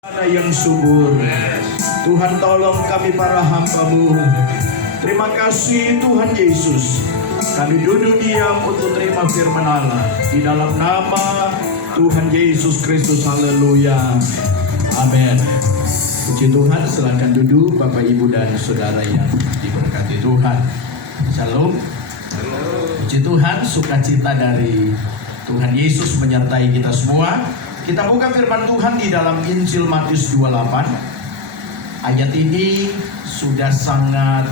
Ada yang subur. Tuhan, tolong kami para hamba-Mu. Terima kasih Tuhan Yesus. Kami duduk diam untuk terima firman Allah di dalam nama Tuhan Yesus Kristus. Haleluya. Amin. Puji Tuhan, silakan duduk Bapak Ibu dan Saudara yang diberkati Tuhan. Shalom. Puji Tuhan, sukacita dari Tuhan Yesus menyertai kita semua. Kita buka firman Tuhan di dalam Injil Matius 28. Ayat ini sudah sangat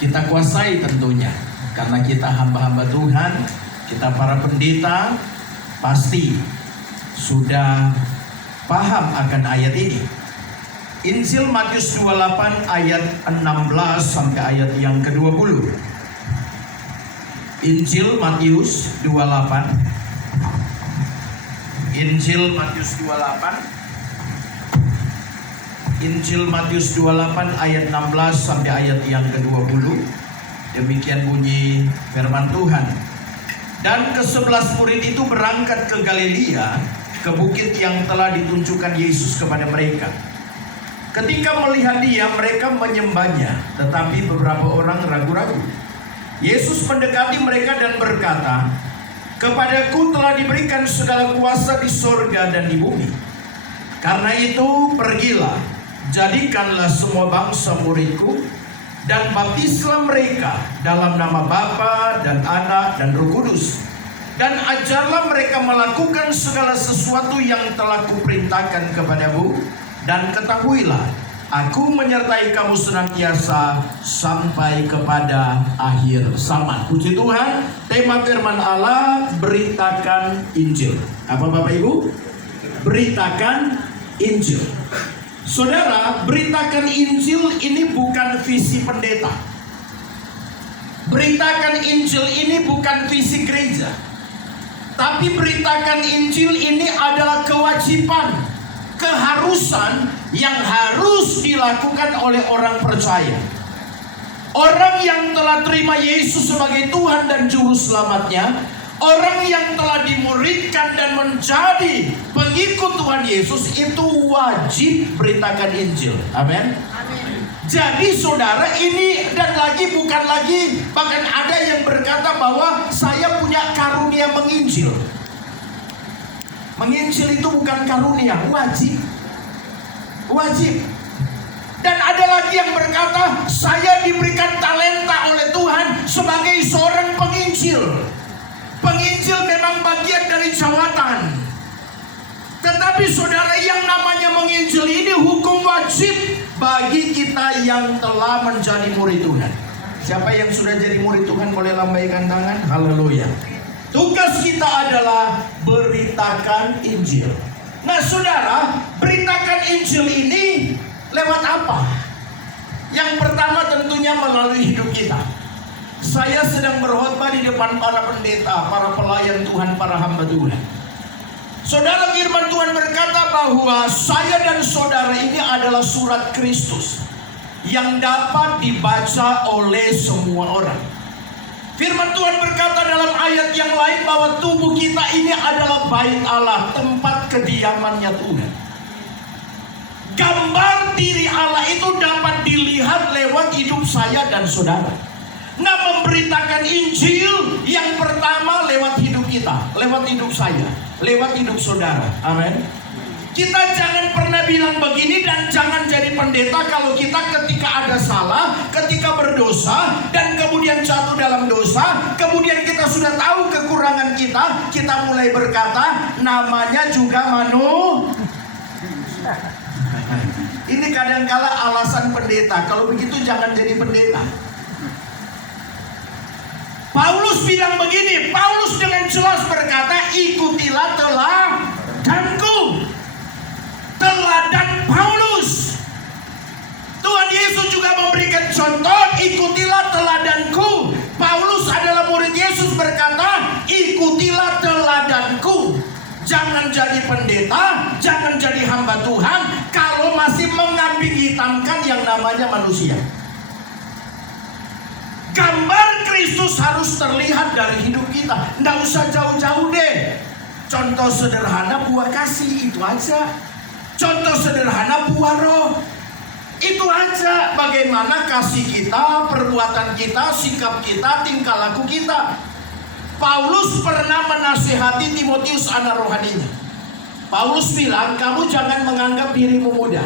kita kuasai tentunya, karena kita hamba-hamba Tuhan, kita para pendeta pasti sudah paham akan ayat ini. Injil Matius 28 ayat 16 sampai ayat yang ke-20. Injil Matius 28. Injil Matius 28. Injil Matius 28 ayat 16 sampai ayat yang ke-20. Demikian bunyi firman Tuhan. Dan ke-11 murid itu berangkat ke Galilea, ke bukit yang telah ditunjukkan Yesus kepada mereka. Ketika melihat Dia, mereka menyembahnya, tetapi beberapa orang ragu-ragu. Yesus mendekati mereka dan berkata, "Kepadaku telah diberikan segala kuasa di sorga dan di bumi. Karena itu pergilah, jadikanlah semua bangsa muridku, dan baptislah mereka dalam nama Bapa dan Anak dan Roh Kudus. Dan ajarlah mereka melakukan segala sesuatu yang telah kuperintahkan kepadamu. Dan ketahuilah, Aku menyertai kamu senantiasa sampai kepada akhir zaman." Puji Tuhan, tema firman Allah, beritakan Injil. Apa Bapak Ibu? Beritakan Injil. Saudara, beritakan Injil ini bukan visi pendeta. Beritakan Injil ini bukan visi gereja. Tapi beritakan Injil ini adalah kewajiban, keharusan yang harus dilakukan oleh orang percaya. Orang yang telah terima Yesus sebagai Tuhan dan Juru Selamatnya, orang yang telah dimuridkan dan menjadi pengikut Tuhan Yesus, itu wajib beritakan Injil. Amin. Jadi saudara, ini dan lagi bukan lagi, bahkan ada yang berkata bahwa saya punya karunia menginjil. Menginjil itu bukan karunia, wajib. Wajib. Dan ada lagi yang berkata, saya diberikan talenta oleh Tuhan sebagai seorang penginjil. Penginjil memang bagian dari jawatan. Tetapi saudara, yang namanya menginjil ini hukum wajib bagi kita yang telah menjadi murid Tuhan. Siapa yang sudah jadi murid Tuhan boleh lambaikan tangan. Haleluya. Tugas kita adalah beritakan Injil. Nah saudara, beritakan Injil ini lewat apa? Yang pertama tentunya melalui hidup kita. Saya sedang berkhotbah di depan para pendeta, para pelayan Tuhan, para hamba Tuhan. Saudara, firman Tuhan berkata bahwa saya dan saudara ini adalah surat Kristus yang dapat dibaca oleh semua orang. Firman Tuhan berkata dalam ayat yang lain bahwa tubuh kita ini adalah bait Allah, tempat kediamannya Tuhan. Gambar diri Allah itu dapat dilihat lewat hidup saya dan saudara. Nah, memberitakan Injil yang pertama lewat hidup kita, lewat hidup saya, lewat hidup saudara. Amin. Kita jangan pernah bilang begini dan jangan jadi pendeta kalau kita ketika ada salah, ketika berdosa dan kemudian jatuh dalam dosa, kemudian kita sudah tahu kekurangan kita, kita mulai berkata namanya juga Ini kadang-kala alasan pendeta. Kalau begitu jangan jadi pendeta. Paulus bilang begini, Paulus dengan jelas berkata, ikutilah teladanku. Teladan Paulus. Tuhan Yesus juga memberikan contoh, ikutilah teladanku. Paulus adalah murid Yesus berkata, ikutilah teladanku. Jangan jadi pendeta, jangan jadi hamba Tuhan kalau masih mengambing hitamkan yang namanya manusia. Gambar Kristus harus terlihat dari hidup kita. Nggak usah jauh-jauh deh. Contoh sederhana, buah kasih itu aja. Contoh sederhana buah roh. Itu aja, bagaimana kasih kita, perbuatan kita, sikap kita, tingkah laku kita. Paulus pernah menasihati Timotius anak rohaninya. Paulus bilang, kamu jangan menganggap dirimu muda.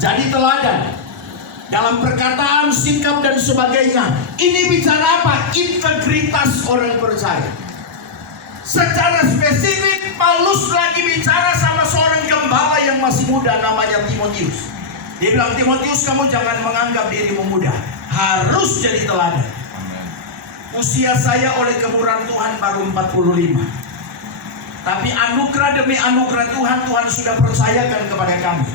Jadi teladan dalam perkataan, sikap dan sebagainya. Ini bicara apa? Integritas orang percaya. Secara spesifik Paulus lagi bicara sama seorang gembala yang masih muda namanya Timotius. Dia bilang, Timotius, kamu jangan menganggap dirimu muda, harus jadi teladan. Usia saya oleh kemurahan Tuhan baru 45. Tapi anugerah demi anugerah Tuhan, Tuhan sudah percayakan kepada kami.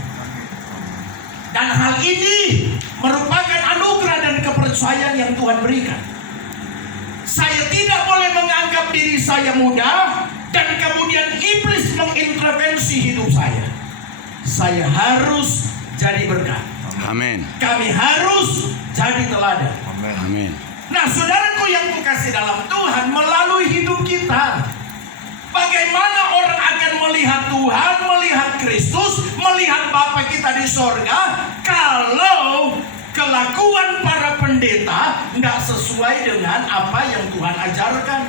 Dan hal ini merupakan anugerah dan kepercayaan yang Tuhan berikan. Saya tidak boleh menganggap diri saya muda dan kemudian iblis mengintervensi hidup saya. Saya harus jadi berkat. Amin. Kami harus jadi teladan. Amin. Nah, saudaraku yang kukasih dalam Tuhan, melalui hidup kita, bagaimana orang akan melihat Tuhan, melihat Kristus, melihat Bapa kita di sorga, kalau kelakuan para pendeta nggak sesuai dengan apa yang Tuhan ajarkan.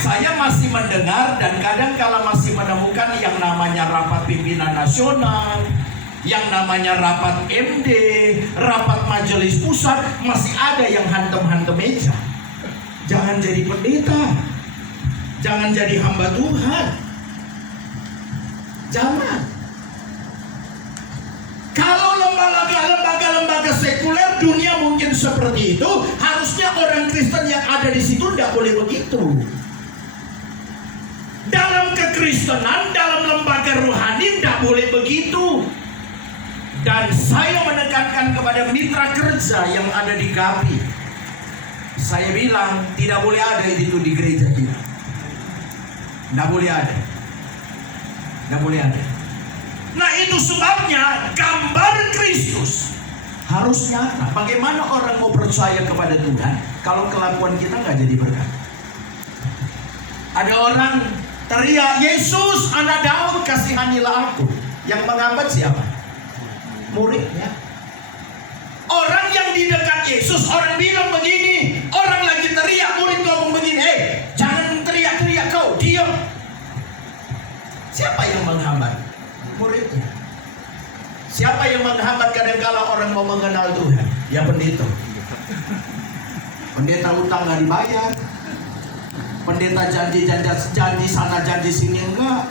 Saya masih mendengar dan kadang kala masih menemukan yang namanya rapat pimpinan nasional, yang namanya rapat MD, rapat majelis pusat, masih ada yang hantem-hantem meja. Jangan jadi pendeta, jangan jadi hamba Tuhan, jangan. Kalau lembaga-lembaga sekuler dunia mungkin seperti itu, harusnya orang Kristen yang ada di situ tidak boleh begitu. Dalam kekristenan, dalam lembaga rohani tidak boleh begitu. Dan saya menekankan kepada mitra kerja yang ada di GAPI, saya bilang tidak boleh ada itu di gereja kita. Tidak boleh ada. Tidak boleh ada. Nah, itu sebabnya gambar Kristus harus nyata. Bagaimana orang mau percaya kepada Tuhan kalau kelakuan kita nggak jadi berkat? Ada orang teriak, Yesus anak Daud kasihanilah aku. Yang menghambat siapa? Muridnya. Orang yang di dekat Yesus, orang bilang begini, orang lagi teriak, murid ngomong begini, jangan teriak-teriak kau, diam. Siapa yang menghambat? Muridnya. Siapa yang menghambat kadang-kala orang mau mengenal Tuhan? Ya pendeta. Pendeta utang nggak dibayar. Pendeta janji sana janji sini enggak.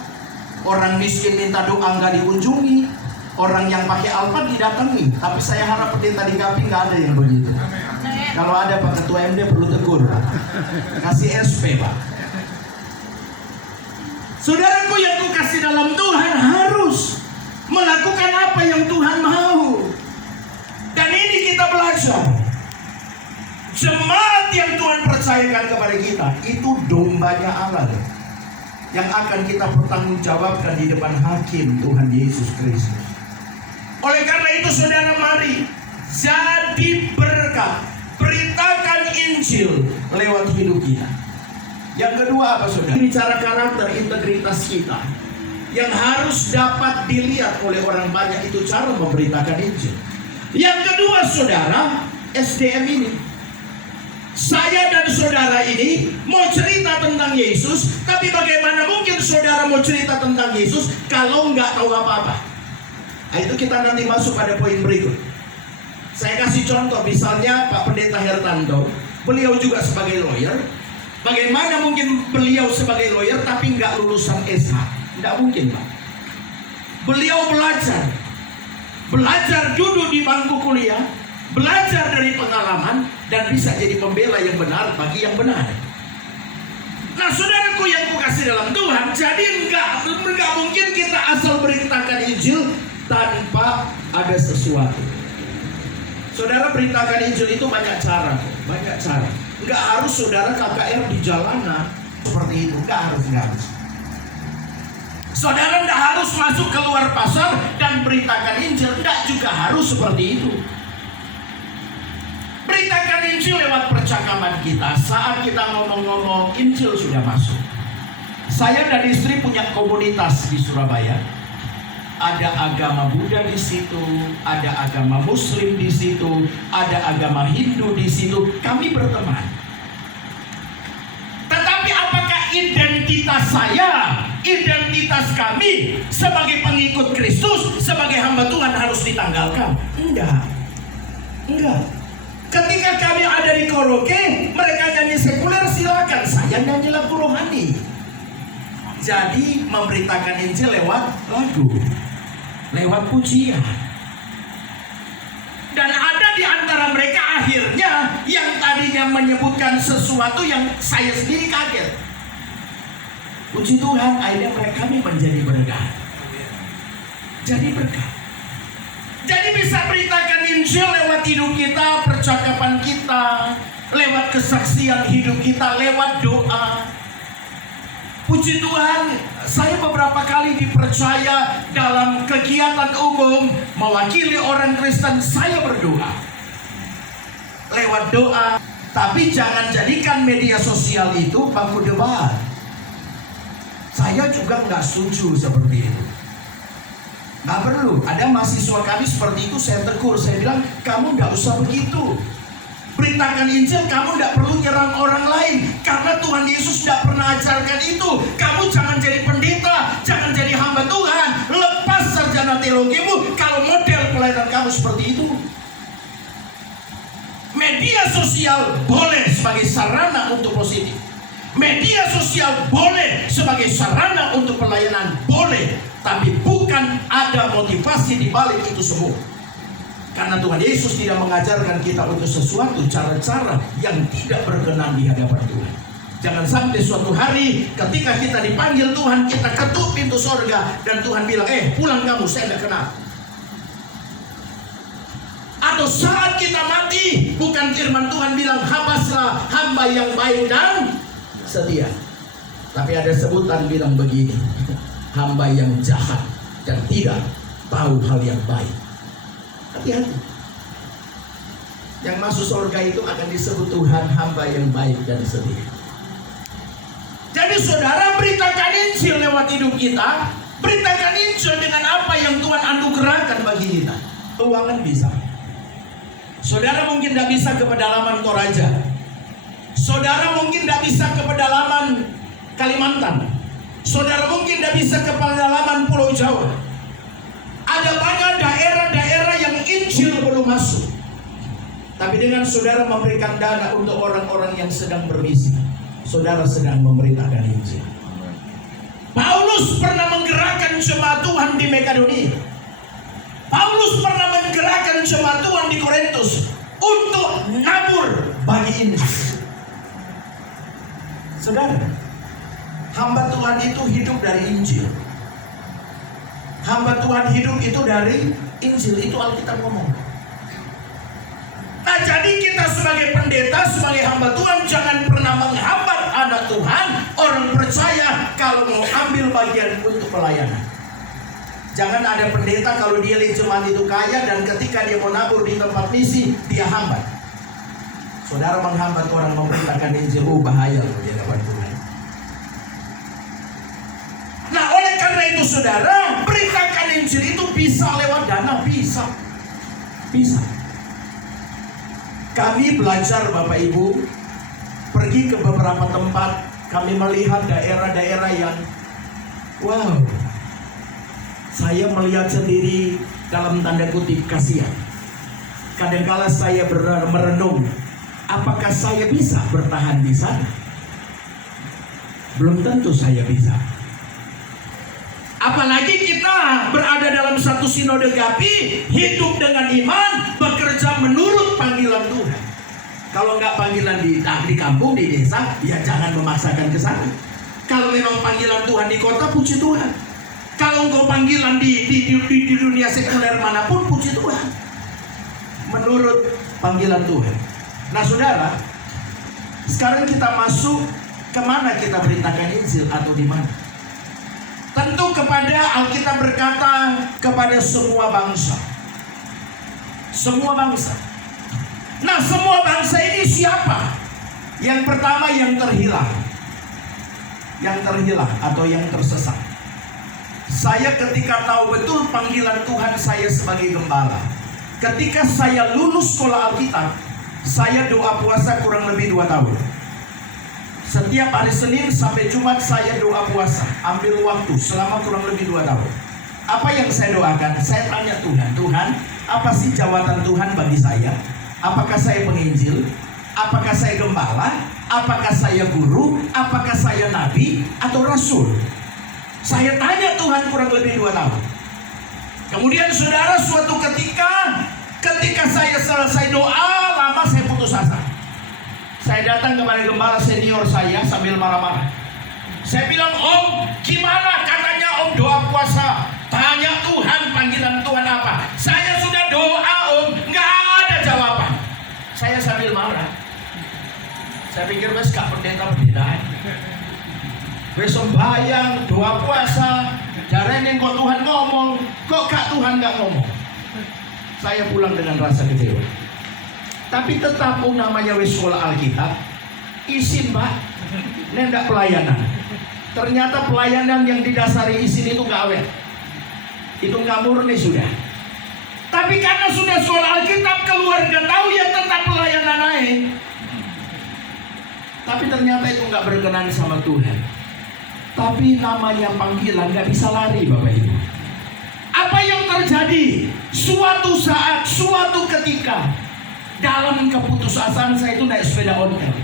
Orang miskin minta doa nggak dikunjungi. Orang yang pakai Alphard didatangi. Tapi saya harap pendeta di GAPI nggak ada yang begitu. Kalau ada Pak Ketua MD perlu tegur, Pak. Kasih SP, Pak. Saudaraku yang kukasih dalam Tuhan, harus melakukan apa yang Tuhan mau. Dan ini kita belajar. Jemaat yang Tuhan percayakan kepada kita, itu dombanya Allah yang akan kita pertanggungjawabkan di depan hakim Tuhan Yesus Kristus. Oleh karena itu saudara, mari jadi berkat, beritakan Injil lewat hidup kita. Yang kedua apa saudara? Bicara karakter, integritas kita yang harus dapat dilihat oleh orang banyak, itu cara memberitakan Injil. Yang kedua saudara, SDM ini. Saya dan saudara ini mau cerita tentang Yesus, tapi bagaimana mungkin saudara mau cerita tentang Yesus kalau nggak tahu apa-apa? Nah, itu kita nanti masuk pada poin berikut. Saya kasih contoh, misalnya Pak Pendeta Hertanto, beliau juga sebagai lawyer. Bagaimana mungkin beliau sebagai lawyer tapi nggak lulusan SH? Nggak mungkin, Pak. Beliau belajar duduk di bangku kuliah, belajar dari pengalaman, dan bisa jadi pembela yang benar bagi yang benar. Nah, saudaraku yang kukasih dalam Tuhan, jadi enggak mungkin kita asal beritakan Injil tanpa ada sesuatu. Saudara, beritakan Injil itu banyak cara. Enggak harus saudara KKR di jalanan seperti itu, enggak harus. Saudara enggak harus masuk keluar pasar dan beritakan Injil, enggak juga harus seperti itu. Beritakan Injil lewat percakapan kita. Saat kita ngomong-ngomong, Injil sudah masuk. Saya dan istri punya komunitas di Surabaya. Ada agama Buddha di situ, ada agama Muslim di situ, ada agama Hindu di situ. Kami berteman. Tetapi apakah identitas saya, identitas kami sebagai pengikut Kristus, sebagai hamba Tuhan harus ditanggalkan? Enggak. Ketika kami ada di karaoke, mereka nyanyi sekuler, silakan. Saya nyanyi lagu rohani. Jadi memberitakan Injil lewat lagu, lewat pujian. Dan ada di antara mereka akhirnya yang tadinya menyebutkan sesuatu yang saya sendiri kaget. Puji Tuhan, akhirnya kami menjadi berkah. Jadi berkah. Jadi bisa beritakan Injil lewat hidup kita, percakapan kita, lewat kesaksian hidup kita, lewat doa. Puji Tuhan, saya beberapa kali dipercaya dalam kegiatan umum mewakili orang Kristen. Saya berdoa lewat doa. Tapi jangan jadikan media sosial itu bangku debat. Saya juga nggak setuju seperti itu. Nggak perlu. Ada mahasiswa kami seperti itu, saya tegur. Saya bilang, kamu nggak usah begitu. Beritakan Injil, kamu tidak perlu nyerang orang lain. Karena Tuhan Yesus tidak pernah ajarkan itu. Kamu jangan jadi pendeta, jangan jadi hamba Tuhan. Lepas sarjana teologimu kalau model pelayanan kamu seperti itu. Media sosial boleh sebagai sarana untuk positif. Media sosial boleh sebagai sarana untuk pelayanan, boleh. Tapi bukan ada motivasi di balik itu semua. Karena Tuhan Yesus tidak mengajarkan kita untuk sesuatu cara-cara yang tidak berkenan di hadapan Tuhan. Jangan sampai suatu hari ketika kita dipanggil Tuhan, kita ketuk pintu sorga dan Tuhan bilang, pulang kamu, saya tidak kenal. Atau saat kita mati, bukan firman Tuhan bilang, habaslah hamba yang baik dan setia. Tapi ada sebutan bilang begini, hamba yang jahat dan tidak tahu hal yang baik. Hati-hati. Yang masuk surga itu akan disebut Tuhan hamba yang baik dan setia. Jadi saudara, beritakan Injil lewat hidup kita. Beritakan Injil dengan apa yang Tuhan anugerahkan bagi kita. Keuangan bisa. Saudara mungkin tidak bisa ke pedalaman Toraja. Saudara mungkin tidak bisa ke pedalaman Kalimantan. Saudara mungkin tidak bisa ke pedalaman Pulau Jawa. Ada banyak daerah-daerah yang Injil belum masuk. Tapi dengan saudara memberikan dana untuk orang-orang yang sedang bermisi, saudara sedang memberitakan Injil. Paulus pernah menggerakkan jemaat Tuhan di Makedonia. Paulus pernah menggerakkan jemaat Tuhan di Korintus untuk nabur bagi Injil. Saudara, hamba Tuhan itu hidup dari Injil. Hamba Tuhan hidup itu dari Injil, itu Alkitab ngomong. Nah, jadi kita sebagai pendeta, sebagai hamba Tuhan, jangan pernah menghambat anak Tuhan, orang percaya kalau mau ambil bagian untuk pelayanan. Jangan ada pendeta kalau dia lihat jemaat itu kaya dan ketika dia mau nabur di tempat misi, dia hambat. Saudara menghambat orang memberitakan Injil, bahaya loh di hadapan Tuhan. Nah, oleh karena itu saudara, beritakan Injil itu bisa lewat dana, bisa. Kami belajar Bapak Ibu, pergi ke beberapa tempat, kami melihat daerah-daerah yang wow, saya melihat sendiri dalam tanda kutip kasihan. Kadangkala saya merenung, apakah saya bisa bertahan di sana? Belum tentu saya bisa. Apalagi kita berada dalam satu sinode GAPI, hidup dengan iman, bekerja menurut panggilan Tuhan. Kalau nggak panggilan di kampung, di desa, ya jangan memaksakan ke sana. Kalau memang panggilan Tuhan di kota, puji Tuhan. Kalau engkau panggilan di dunia sekuler manapun, puji Tuhan. Menurut panggilan Tuhan. Nah saudara, sekarang kita masuk kemana kita beritakan Injil atau di mana? Tentu kepada Alkitab berkata kepada semua bangsa. Semua bangsa. Nah, semua bangsa ini siapa? Yang pertama yang terhilang. yang terhilang atau yang tersesat. Saya ketika tahu betul panggilan Tuhan saya sebagai gembala, ketika saya lulus sekolah Alkitab, saya doa puasa kurang lebih 2 tahun. Setiap hari Senin sampai Jumat saya doa puasa, ambil waktu selama kurang lebih 2 tahun. Apa yang saya doakan? Saya tanya Tuhan, Tuhan, apa sih jawatan Tuhan bagi saya? Apakah saya penginjil? Apakah saya gembala? Apakah saya guru? Apakah saya nabi atau rasul? Saya tanya Tuhan kurang lebih 2 tahun. Kemudian saudara, suatu ketika saya selesai doa lama, saya putus asa. Saya datang kepada gembala senior saya sambil marah-marah. Saya bilang, Om, gimana katanya Om doa puasa? Tanya Tuhan, panggilan Tuhan apa? Saya sudah doa Om, nggak ada jawaban. Saya sambil marah. Saya pikir wes gak pendeta-pendeta. Wes sembahyang, doa puasa, jarene kok Tuhan ngomong, kok gak Tuhan gak ngomong. Saya pulang dengan rasa kecewa. Tapi tetap namanya wes sekolah Alkitab, isin Pak, nendak pelayanan. Ternyata pelayanan yang didasari isin itu gak awet. Itu gak murni sudah. Tapi karena sudah sekolah Alkitab, keluarga tahu ya tetap pelayanan naik. Tapi ternyata itu gak berkenan sama Tuhan. Tapi namanya panggilan gak bisa lari Bapak Ibu. Apa yang terjadi? Suatu saat, suatu ketika, dalam keputusasaan saya itu naik sepeda ontel.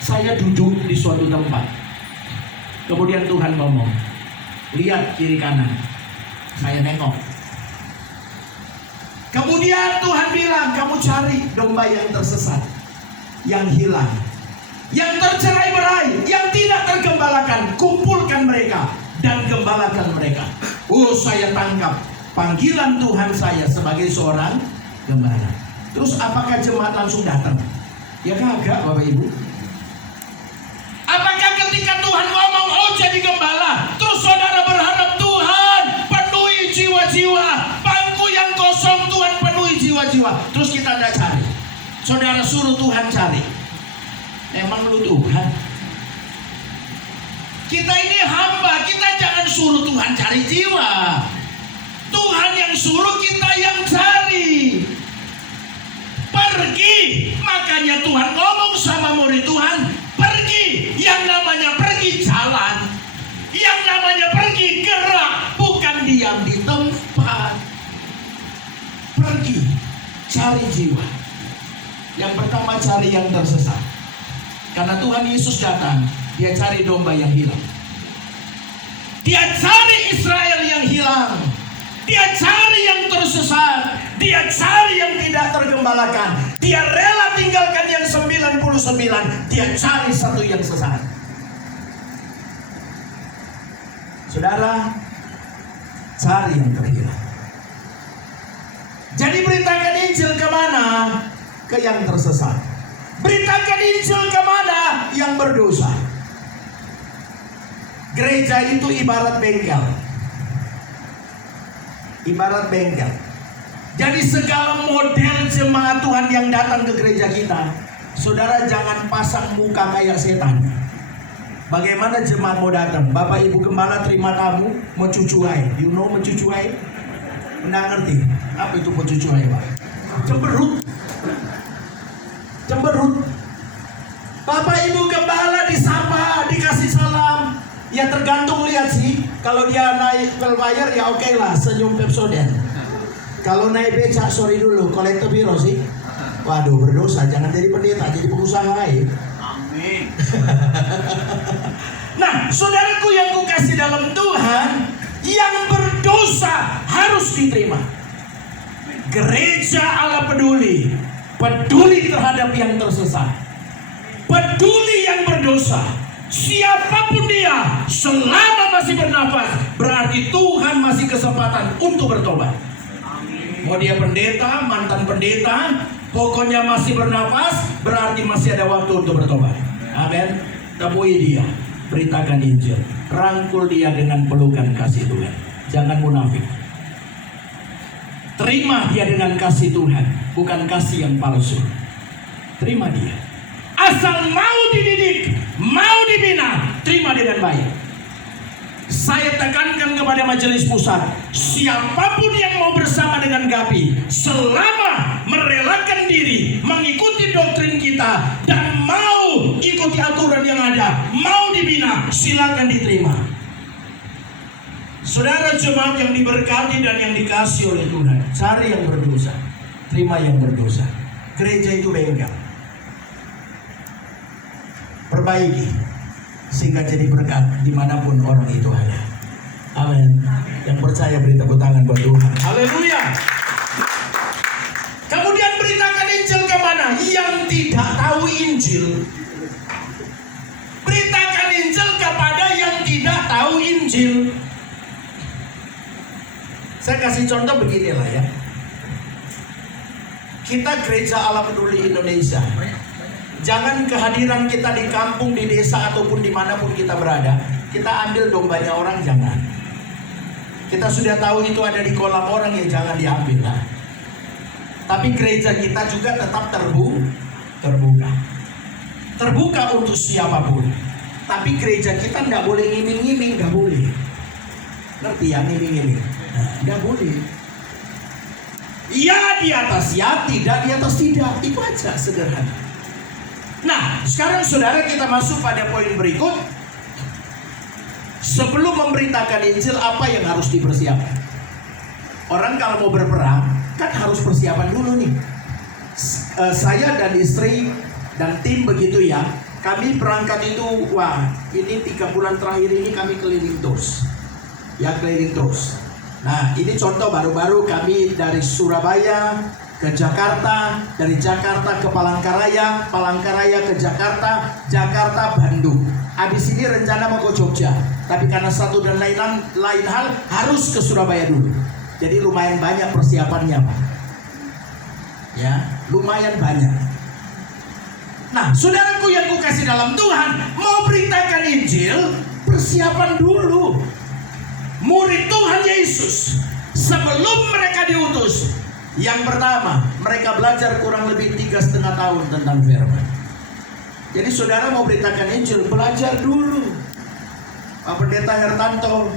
Saya duduk di suatu tempat. Kemudian Tuhan ngomong, lihat kiri kanan. Saya nengok. Kemudian Tuhan bilang, kamu cari domba yang tersesat, yang hilang, yang tercerai-berai, yang tidak tergembalakan. Kumpulkan mereka dan gembalakan mereka. Saya tangkap panggilan Tuhan saya sebagai seorang gembala. Terus apakah jemaat langsung datang? Ya kagak Bapak Ibu. Apakah ketika Tuhan ngomong, jadi gembala, terus saudara berharap Tuhan penuhi jiwa-jiwa, bangku yang kosong Tuhan penuhi jiwa-jiwa. Terus kita tidak cari. Saudara suruh Tuhan cari. Emang lu Tuhan? Kita ini hamba, kita jangan suruh Tuhan cari jiwa. Tuhan yang suruh, kita yang cari. Pergi. Makanya Tuhan ngomong sama murid Tuhan, pergi. Yang namanya pergi jalan, yang namanya pergi gerak, bukan diam di tempat. Pergi, cari jiwa. Yang pertama cari yang tersesat. Karena Tuhan Yesus datang, dia cari domba yang hilang. Dia cari Israel yang hilang. Dia cari yang tersesat. Dia cari yang tidak tergembalakan. Dia rela tinggalkan yang 99. Dia cari satu yang sesat. Saudara, cari yang terhilang. Jadi beritakan Injil kemana? Ke yang tersesat. Beritakan Injil kemana? Yang berdosa. Gereja itu ibarat bengkel. Ibarat bengkel. Jadi segala model jemaat Tuhan yang datang ke gereja kita, saudara jangan pasang muka kayak setan. Bagaimana jemaat mau datang? Bapak Ibu Gembala terima tamu, mencucuai. You know mencucuai? Nggak ngerti. Apa itu mencucuai Pak? Cemberut. Cemberut. Bapak Ibu Gembala disapa, dikasih salam. Ya tergantung lihat sih. Kalau dia naik Velfire ya oke lah, senyum Pepsodent. Kalau naik becak sorry dulu, kolektor biro sih. Waduh berdosa, jangan jadi pendeta, jadi pengusaha aja. Amin. Nah, saudaraku yang kukasih dalam Tuhan, yang berdosa harus diterima. Gereja Allah peduli, peduli terhadap yang tersesat, peduli yang berdosa. Siapapun dia, selama masih bernafas, berarti Tuhan masih kesempatan untuk bertobat. Mau dia pendeta, mantan pendeta, pokoknya masih bernafas, berarti masih ada waktu untuk bertobat. Amin. Temui dia, beritakan Injil, rangkul dia dengan pelukan kasih Tuhan. Jangan munafik. Terima dia dengan kasih Tuhan, bukan kasih yang palsu. Terima dia. Asal mau dididik, mau dibina, terima dengan baik. Saya tekankan kepada majelis pusat, siapapun yang mau bersama dengan GAPI, selama merelakan diri mengikuti doktrin kita dan mau ikuti aturan yang ada, mau dibina, silakan diterima. Saudara jemaat yang diberkati dan yang dikasih oleh Tuhan, cari yang berdosa, terima yang berdosa. Gereja itu bengkel, perbaiki sehingga jadi berkat dimanapun orang itu ada. Amin. Yang percaya beri tepuk tangan buat Tuhan. Haleluya. Kemudian beritakan Injil kemana? Yang tidak tahu Injil. Beritakan Injil kepada yang tidak tahu Injil. Saya kasih contoh beginilah ya. Kita Gereja Allah Peduli Indonesia, jangan kehadiran kita di kampung, di desa, ataupun dimanapun kita berada, kita ambil dombanya orang, jangan. Kita sudah tahu itu ada di kolam orang, ya jangan diambil lah. Tapi gereja kita juga tetap terbuka. Terbuka untuk siapapun. Tapi gereja kita tidak boleh ngiming-ngiming, nggak boleh. Ngerti ya, ngiming-ngiming? Nggak boleh. Ya di atas ya, tidak di atas tidak. Itu aja, sederhana. Nah, sekarang saudara kita masuk pada poin berikut. Sebelum memberitakan Injil, apa yang harus dipersiapkan? Orang kalau mau berperang, kan harus persiapan dulu nih. Saya dan istri dan tim begitu ya. Kami berangkat itu, wah ini 3 bulan terakhir ini kami keliling terus. Ya keliling terus. Nah ini contoh baru-baru kami dari Surabaya ke Jakarta, dari Jakarta ke Palangkaraya, Palangkaraya ke Jakarta, Jakarta Bandung. Habis ini rencana mau ke Jogja, tapi karena satu dan lain hal harus ke Surabaya dulu. Jadi lumayan banyak persiapannya Pak. Ya, lumayan banyak. Nah, saudaraku yang kukasih dalam Tuhan, mau beritakan Injil, persiapan dulu. Murid Tuhan Yesus sebelum mereka diutus, yang pertama mereka belajar kurang lebih 3,5 tahun tentang firman. Jadi saudara mau beritakan Injil, belajar dulu. Pak Pendeta Hertanto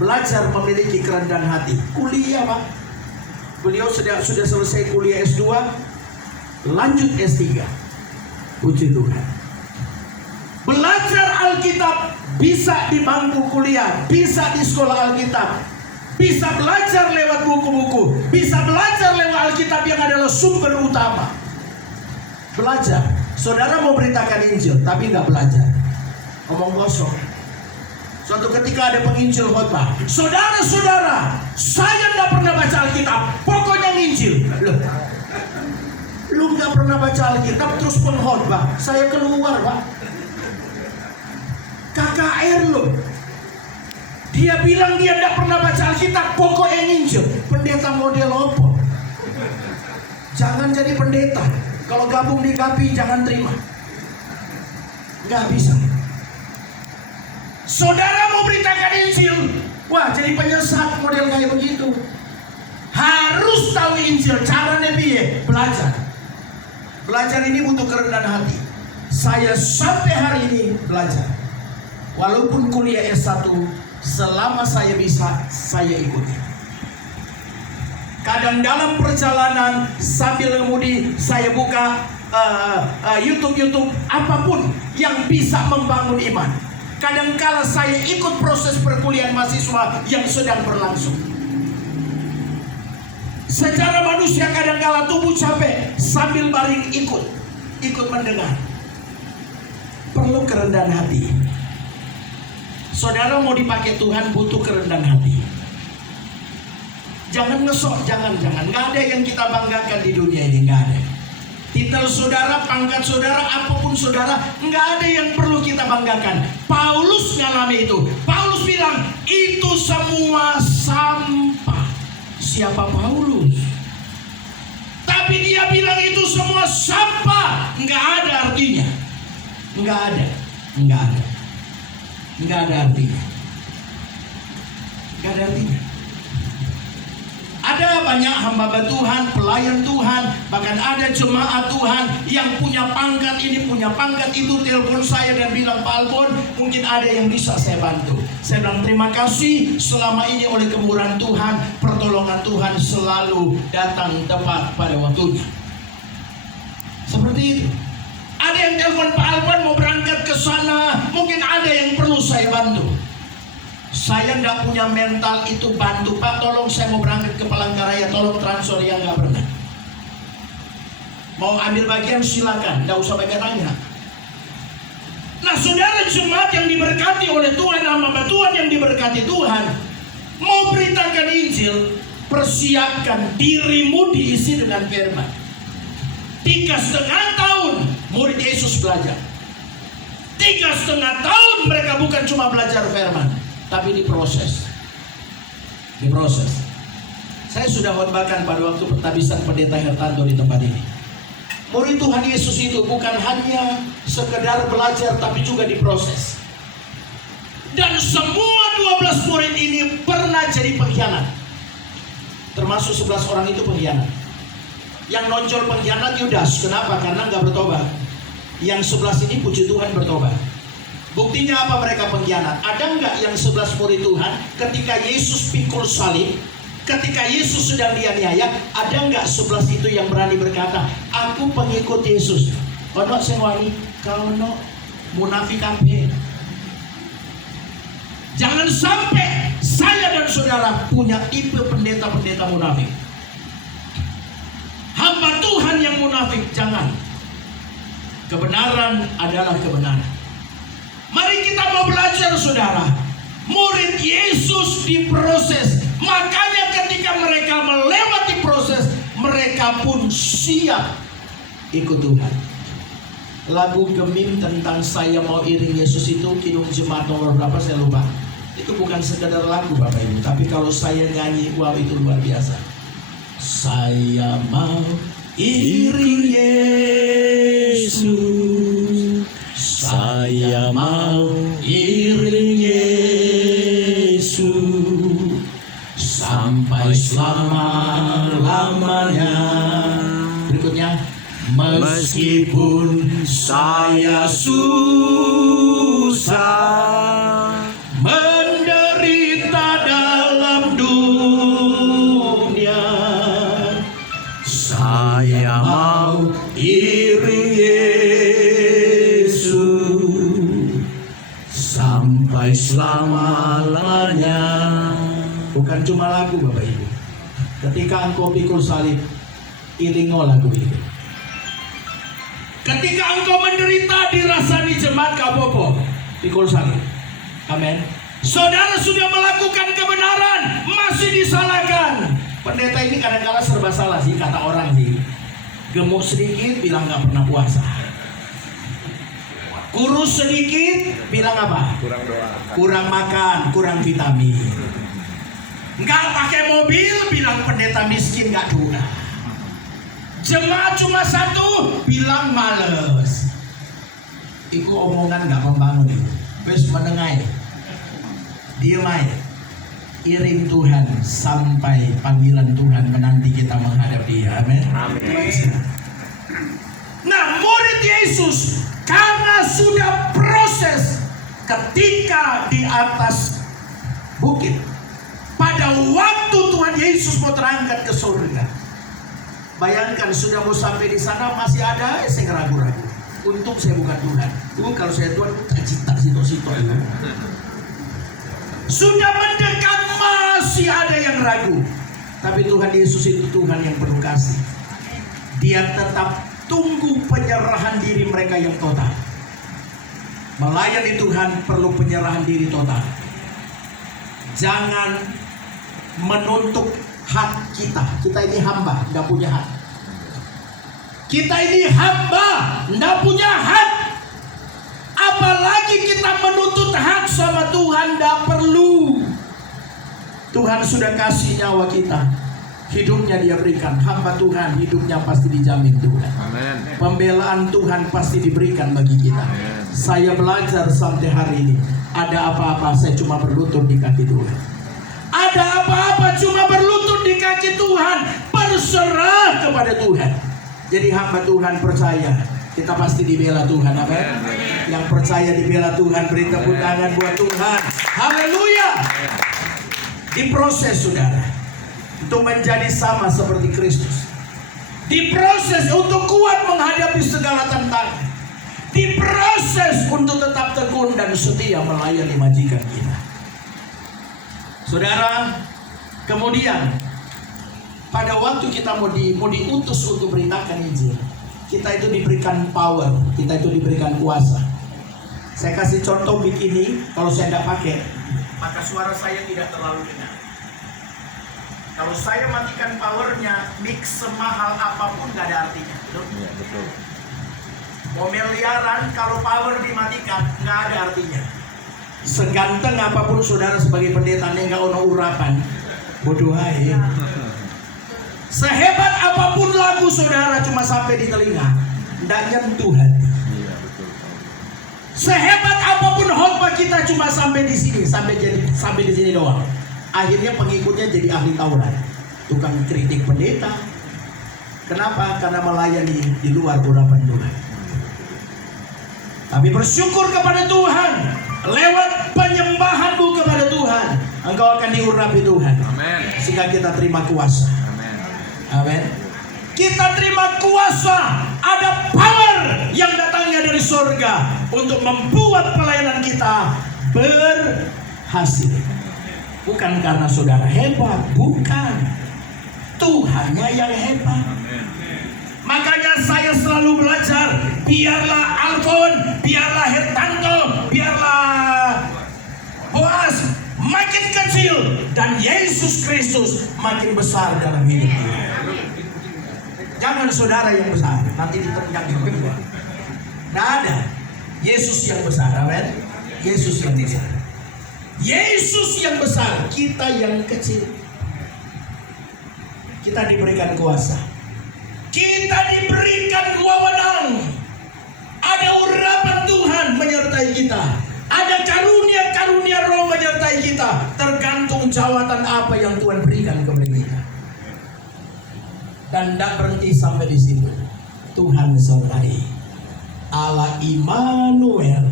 belajar memiliki kerendahan hati, kuliah Pak. Beliau sudah selesai kuliah S2, lanjut S3. Puji Tuhan. Belajar Alkitab, bisa di bangku kuliah, bisa di sekolah Alkitab, bisa belajar lewat buku-buku, bisa belajar lewat Alkitab yang adalah sumber utama. Belajar. Saudara mau beritakan Injil tapi nggak belajar, ngomong kosong. Suatu ketika ada penginjil khotbah, saudara-saudara, saya nggak pernah baca Alkitab, pokoknya nginjil. Lu nggak pernah baca Alkitab terus pengkhotbah, saya keluar Pak. KKR loh. Dia bilang dia tidak pernah baca Alkitab, pokoknya nginjil. Pendeta model apa? Jangan jadi pendeta. Kalau gabung di GAPI jangan terima. Nggak bisa. Saudara mau beritakan Injil, wah jadi penyesat model kayak begitu. Harus tahu Injil, caranya piye? Belajar. Belajar ini butuh kerendahan hati. Saya sampai hari ini belajar. Walaupun kuliah S1, selama saya bisa, saya ikuti. Kadang dalam perjalanan sambil ngemudi, saya buka YouTube apapun yang bisa membangun iman. Kadangkala saya ikut proses perkuliahan mahasiswa yang sedang berlangsung. Secara manusia kadangkala tubuh capek, sambil baring ikut mendengar. Perlu kerendahan hati. Saudara mau dipakai Tuhan butuh kerendahan hati. Jangan ngesok, jangan. Nggak ada yang kita banggakan di dunia ini, nggak ada. Titel saudara, pangkat saudara, apapun saudara, nggak ada yang perlu kita banggakan. Paulus ngalami itu. Paulus bilang, itu semua sampah. Siapa Paulus? Tapi dia bilang itu semua sampah. Nggak ada artinya. Nggak ada artinya. Nggak ada artinya. Ada banyak hamba Tuhan, pelayan Tuhan, bahkan ada jemaat Tuhan yang punya pangkat ini, punya pangkat itu, telepon saya dan bilang, Pak Albon, mungkin ada yang bisa saya bantu. Saya bilang terima kasih, selama ini oleh kemurahan Tuhan, pertolongan Tuhan selalu datang tepat pada waktunya. Seperti itu. Ada yang telepon, Pak Albon mau berangkat ke sana, mungkin ada yang perlu saya bantu. Saya nggak punya mental itu bantu, Pak tolong saya mau berangkat ke Palangkaraya, tolong transfer, yang nggak pernah. Mau ambil bagian silakan, nggak usah pakai tanya. Nah saudara jemaat yang diberkati oleh Tuhan, hamba Tuhan yang diberkati Tuhan, mau beritakan Injil, persiapkan dirimu diisi dengan firman. 3,5 tahun murid Yesus belajar. 3,5 tahun mereka bukan cuma belajar firman, tapi diproses. Saya sudah khotbahkan pada waktu pentabisan Pendeta Hertanto di tempat ini. Murid Tuhan Yesus itu bukan hanya sekedar belajar, tapi juga diproses. Dan semua 12 murid ini pernah jadi pengkhianat. Termasuk 11 orang itu pengkhianat. Yang nonjol pengkhianat Yudas. Kenapa? Karena nggak bertobat. Yang 11 ini puji Tuhan bertobat. Buktinya apa mereka pengkhianat? Ada nggak yang 11 murid Tuhan ketika Yesus pikul salib, ketika Yesus sedang dianiaya, ada nggak 11 itu yang berani berkata, aku pengikut Yesus? Ono sengwani, kau no munafik kampe. Jangan sampai saya dan saudara punya tipe pendeta-pendeta munafik. Hamba Tuhan yang munafik, jangan. Kebenaran adalah kebenaran. Mari kita mau belajar saudara. Murid Yesus diproses. Makanya ketika mereka melewati proses, mereka pun siap ikut Tuhan. Lagu Gemim tentang saya mau iring Yesus itu Kidung Jemaat nomor berapa saya lupa. Itu bukan sekedar lagu Bapak Ibu, tapi kalau saya nyanyi, wow itu luar biasa. Saya mau iring Yesus, saya mau iring Yesus sampai selama-lamanya. Berikutnya, meskipun saya susah menderita dalam dunia, saya mau iring Yesus sampai selama-lamanya. Bukan cuma lagu Bapak Ibu. Ketika engkau pikul salib, iringo lagu itu. Ketika engkau menderita dirasani jemaat kapopo, pikul salib. Amin. Saudara sudah melakukan kebenaran, masih disalahkan. Pendeta ini kadang-kadang serba salah sih, kata orang sih. Gemuk sedikit bilang nggak pernah puasa. Kurus sedikit bilang apa? Kurang doa. Kurang makan, kurang vitamin. Nggak pakai mobil bilang pendeta miskin nggak doa. Jemaat cuma satu bilang males. Itu omongan nggak membangun itu. Wes menengai. Diam aja. Iring Tuhan sampai panggilan Tuhan menanti kita menghadap Dia. Amin. Nah, murid Yesus karena sudah proses ketika di atas bukit, pada waktu Tuhan Yesus mau terangkat ke surga, bayangkan sudah mau sampai di sana masih ada yang ragu-ragu. Untung saya bukan Tuhan. Kalau saya Tuhan, tak cita situ-situ. Sudah mendekat masih ada yang ragu. Tapi Tuhan Yesus itu Tuhan yang penuh kasih. Dia tetap tunggu penyerahan diri mereka yang total. Melayani Tuhan perlu penyerahan diri total. Jangan menuntut hak kita. Kita ini hamba, tidak punya hak. Kita ini hamba, tidak punya hak. Apalagi kita menuntut hak sama Tuhan, tidak perlu. Tuhan sudah kasih nyawa kita, hidupnya Dia berikan. Hamba Tuhan hidupnya pasti dijamin Tuhan. Amen. Pembelaan Tuhan pasti diberikan bagi kita. Amen. Saya belajar sampai hari ini, ada apa-apa saya cuma berlutut di kaki Tuhan. Ada apa-apa cuma berlutut di kaki Tuhan. berserah kepada Tuhan. Jadi hamba Tuhan percaya kita pasti dibela Tuhan. Amin. Yang percaya dibela Tuhan, beri tepuk tangan buat Tuhan. Haleluya. Diproses saudara untuk menjadi sama seperti Kristus. Diproses untuk kuat menghadapi segala tantangan. Diproses untuk tetap tekun dan setia melayani majikan kita. Saudara, kemudian pada waktu kita mau diutus untuk beritakan Injil, kita itu diberikan power, kita itu diberikan kuasa. Saya kasih contoh begini, kalau saya tidak pakai, maka suara saya tidak terlalu dengar. Kalau saya matikan powernya, mix semahal apapun nggak ada artinya. Betul? Ya, betul. Mau miliaran, kalau power dimatikan nggak ada artinya. Seganteng apapun saudara sebagai pendeta nggak ono urapan, bodoh aja. Sehebat apapun lagu saudara cuma sampai di telinga, nggak nyentuh hati. Sehebat apapun khotbah kita cuma sampai di sini, sampai di sini doang. Akhirnya pengikutnya jadi ahli Taurat, tukang kritik pendeta. Kenapa? Karena melayani di luar urapan Tuhan. Tapi bersyukur kepada Tuhan, lewat penyembahanmu kepada Tuhan, engkau akan diurapi Tuhan. Amen. Sehingga kita terima kuasa. Amen. Amen. Kita terima kuasa, ada power yang datangnya dari surga untuk membuat pelayanan kita berhasil. Bukan karena saudara hebat, bukan. Tuhannya yang hebat. Makanya saya selalu belajar, biarlah Alfon, biarlah Hertanto, biarlah Boas makin kecil dan Yesus Kristus makin besar dalam hidup kita. Jangan saudara yang besar, nanti ditendang di bawah. Tidak ada. Yesus yang besar, amin. Yesus yang besar. Yesus yang besar, kita yang kecil. Kita diberikan kuasa. Kita diberikan wewenang. Ada urapan Tuhan menyertai kita. Ada karunia-karunia Roh menyertai kita. Tergantung jawatan apa yang Tuhan berikan kepada kita. Dan tidak berhenti sampai di situ. Tuhan sertai. Allah Immanuel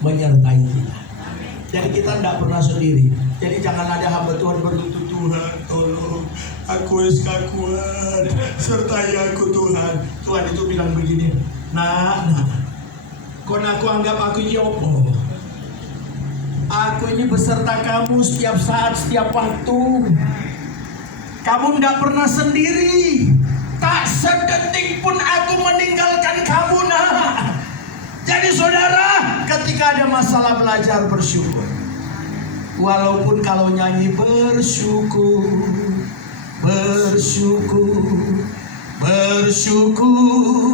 menyertai kita. Jadi kita tidak pernah sendiri. Jadi jangan ada hamba Tuhan berlutut, Tuhan tolong, aku kuat, sertai aku Tuhan. Tuhan itu bilang begini, nah, kon aku anggap aku yopo. Aku ini beserta kamu setiap saat, setiap waktu. Kamu tidak pernah sendiri. Tak sedetik pun aku meninggalkan kamu, nah. Jadi saudara, ketika ada masalah belajar bersyukur. Walaupun kalau nyanyi bersyukur, bersyukur, bersyukur,